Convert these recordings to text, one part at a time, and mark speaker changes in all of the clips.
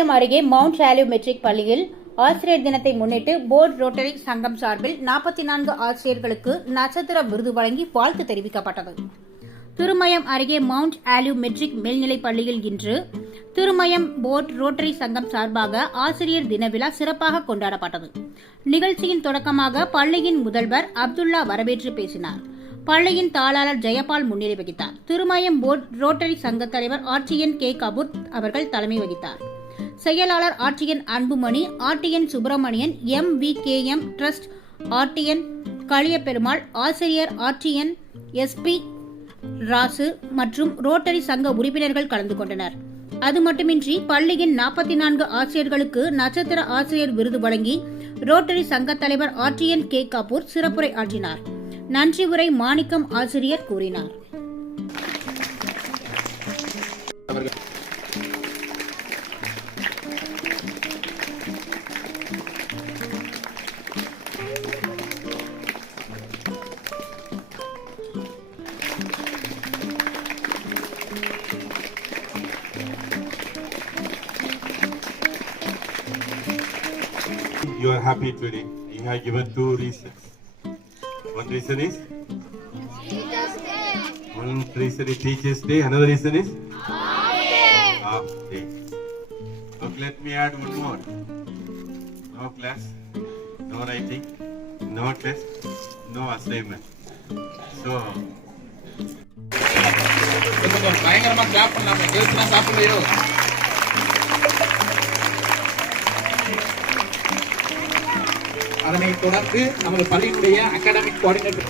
Speaker 1: பாளையம் அருகே mount சாலிவ் matric பள்ளியில் ஆசிரியர் தினத்தை முன்னிட்டு போர்டு ரோட்டரி சங்கம் சார்பில் நாற்பத்தி நான்கு ஆசிரியர்களுக்கு நட்சத்திர விருது வழங்கி வாழ்த்து தெரிவிக்கப்பட்டது. திருமயம் அருகே மவுண்ட் ஆலிவ் மெட்ரிக் மேல்நிலைப் பள்ளியில் இன்று திருமயம் போர்ட் ரோட்டரி சங்கம் சார்பாக ஆசிரியர் தின விழா சிறப்பாக கொண்டாடப்பட்டது. நிகழ்ச்சியின் தொடக்கமாக பள்ளியின் முதல்வர் அப்துல்லா வரவேற்று பேசினார். பள்ளியின் தாளாளர் ஜெயபால் முன்னிலை வகித்தார். திருமயம் போர்ட் ரோட்டரி சங்க தலைவர் ஆர்ச்சியன் கே. கபூர் அவர்கள் தலைமை வகித்தார். செயலாளர் RTN Anbumani RTN Subramanian M V K M trust RTN Kaliaperumal ஆசிரியர் ஆர்டிஎன் எஸ்பி ராசு மற்றும் ரோட்டரி சங்க உறுப்பினர்கள் கலந்து கொண்டனர். அது மட்டுமின்றி பள்ளியின் நாற்பத்தி நான்கு ஆசிரியர்களுக்கு நட்சத்திர ஆசிரியர் விருது வழங்கி ரோட்டரி சங்க தலைவர் ஆர்டிஎன் கே. காபூர் சிறப்புரை ஆற்றினார். நன்றி உரை மாணிக்கம் ஆசிரியர் கூறினார்.
Speaker 2: are happy today. You have given two reasons. One reason is one reason is Teachers' Day. Another reason is Half Day. Okay, let me add one more. No class, no writing, no test, no assignment. So
Speaker 3: கொஞ்சம் பயங்கரமா clap பண்ணலாமே கேர்ள்ஸ்லாம் சாப்பிடலையோ அதனைத் தொடர்ந்து நமது பள்ளியினுடைய academic coordinator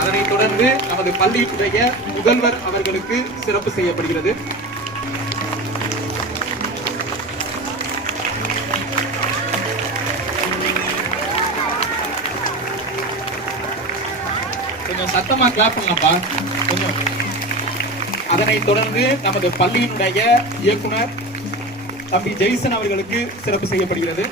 Speaker 3: அதனைத் தொடர்ந்து நமது பள்ளியினுடைய முதல்வர் அவர்களுக்கு சிறப்பு செய்யப்படுகிறது. கொஞ்சம் சத்தமா கிளாப் பண்ணலாம்ப்பா. கொஞ்சம். அதனைத் தொடர்ந்து நமது பள்ளியினுடைய இயக்குனர் தம்பி ஜெய்சன் அவர்களுக்கு சிறப்பு செய்யப்படுகிறது.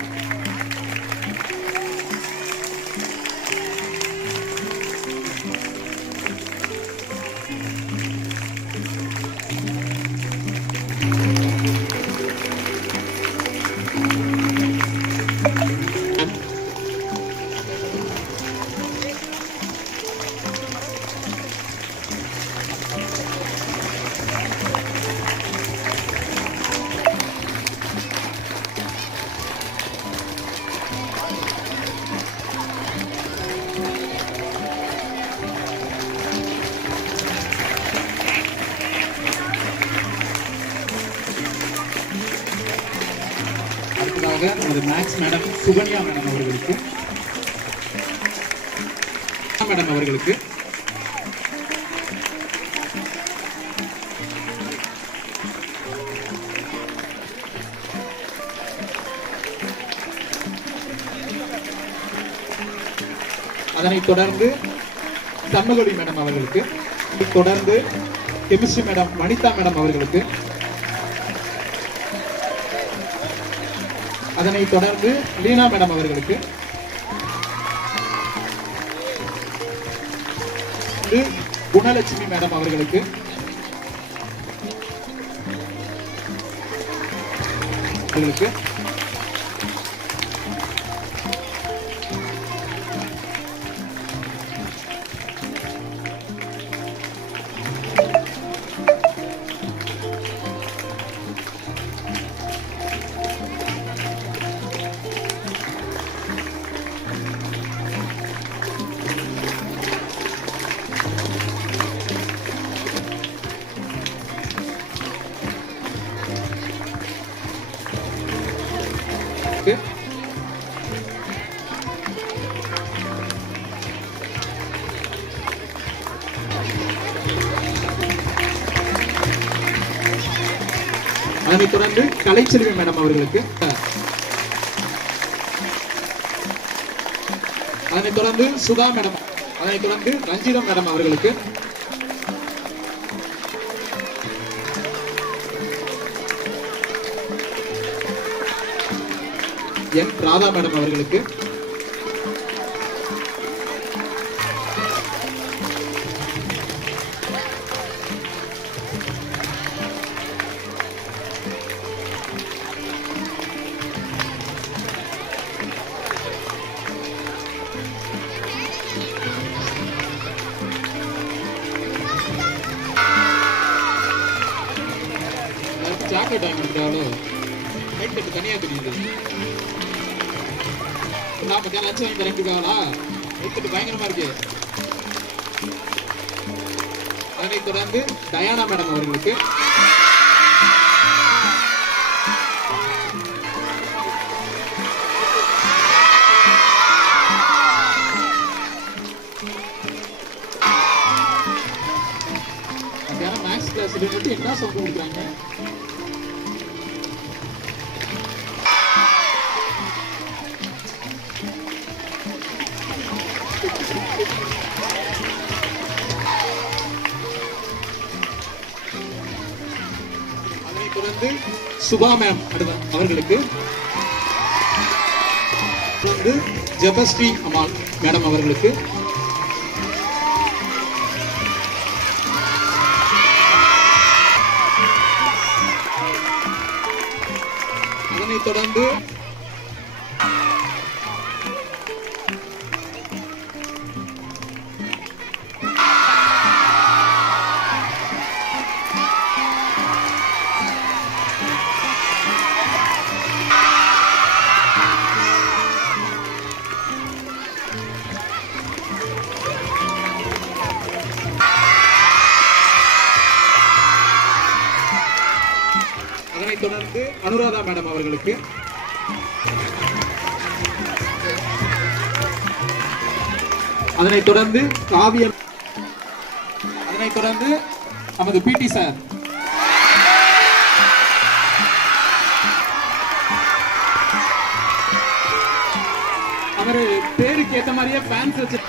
Speaker 3: நமது மேக்ஸ் மேடம் சுகன்யா மேடம் அவர்களுக்கு மேடம் அவர்களுக்கு அதனைத் தொடர்ந்து சண்முகொடி மேடம் அவர்களுக்கு தொடர்ந்து கெமிஸ்ட்ரி மேடம் வனிதா மேடம் அவர்களுக்கு அதனைத் தொடர்ந்து லீனா மேடம் அவர்களுக்கு குணலட்சுமி மேடம் அவர்களுக்கு. அவர்களுக்கு அதனைத் தொடர்ந்து கலைச்செல்வி மேடம் அவர்களுக்கு அதனைத் தொடர்ந்து சுதா மேடம் அதனைத் தொடர்ந்து ரஞ்சிதா மேடம் அவர்களுக்கு. என் ராதா மேடம் அவர்களுக்கு. சாக்லேட் வாங்கி கொடுக்குறாங்களோ லைட் கட்டு தெரியுது. நான் லட்சம் வாங்கி ரெண்டு லைட் கட்டு பயங்கரமா இருக்கு. அதனைத் தொடர்ந்து டயானா மேடம் அவர்களுக்கு. மேக்ஸ் கிளாஸ் என்ன சவுண்ட் கொடுக்குறாங்க? வந்து சுபா மேம் அவர்களுக்கு. வந்து ஜபஸ்ரீ அமால் மேடம் அவர்களுக்கு. அதனைத் தொடர்ந்து அனுராதா மேடம் அவர்களுக்கு. அதனைத் தொடர்ந்து காவியம் அதனைத் தொடர்ந்து நமது பிடி சார். அவரு பேருக்கு ஏற்ற மாதிரியே ஃபேன்ஸ் வச்சு